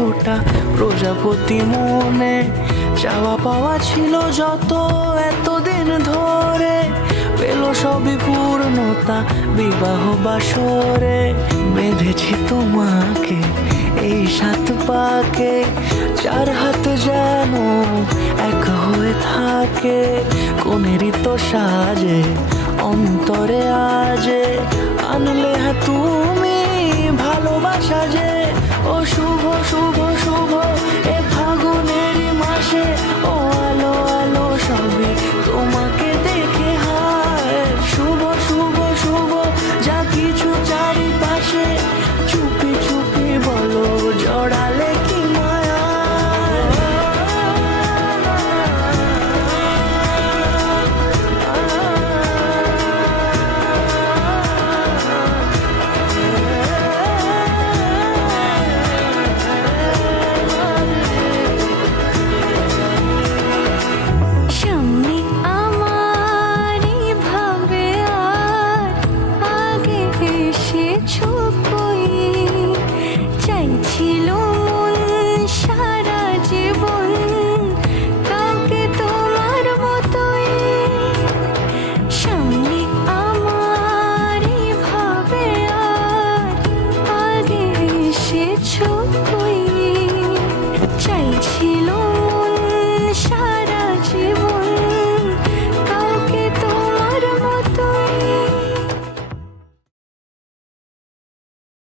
একশোটা প্রজাপতি মনে। চাওয়া পাওয়া ছিল যত এতদিন ধরে, পেল সবই পূর্ণতা বিবাহ বাসরে। বেঁধেছি তোমাকে এই 7 পাকে, 4 হাত যেন এক হয়ে থাকে। কোনেরই তো সাজে অন্তরে আজে, আনলে হ্যাঁ তুমি ভালোবাসা যে। ও শুভ শুভ শুভ এ ফাগুনেরই মাসে, ও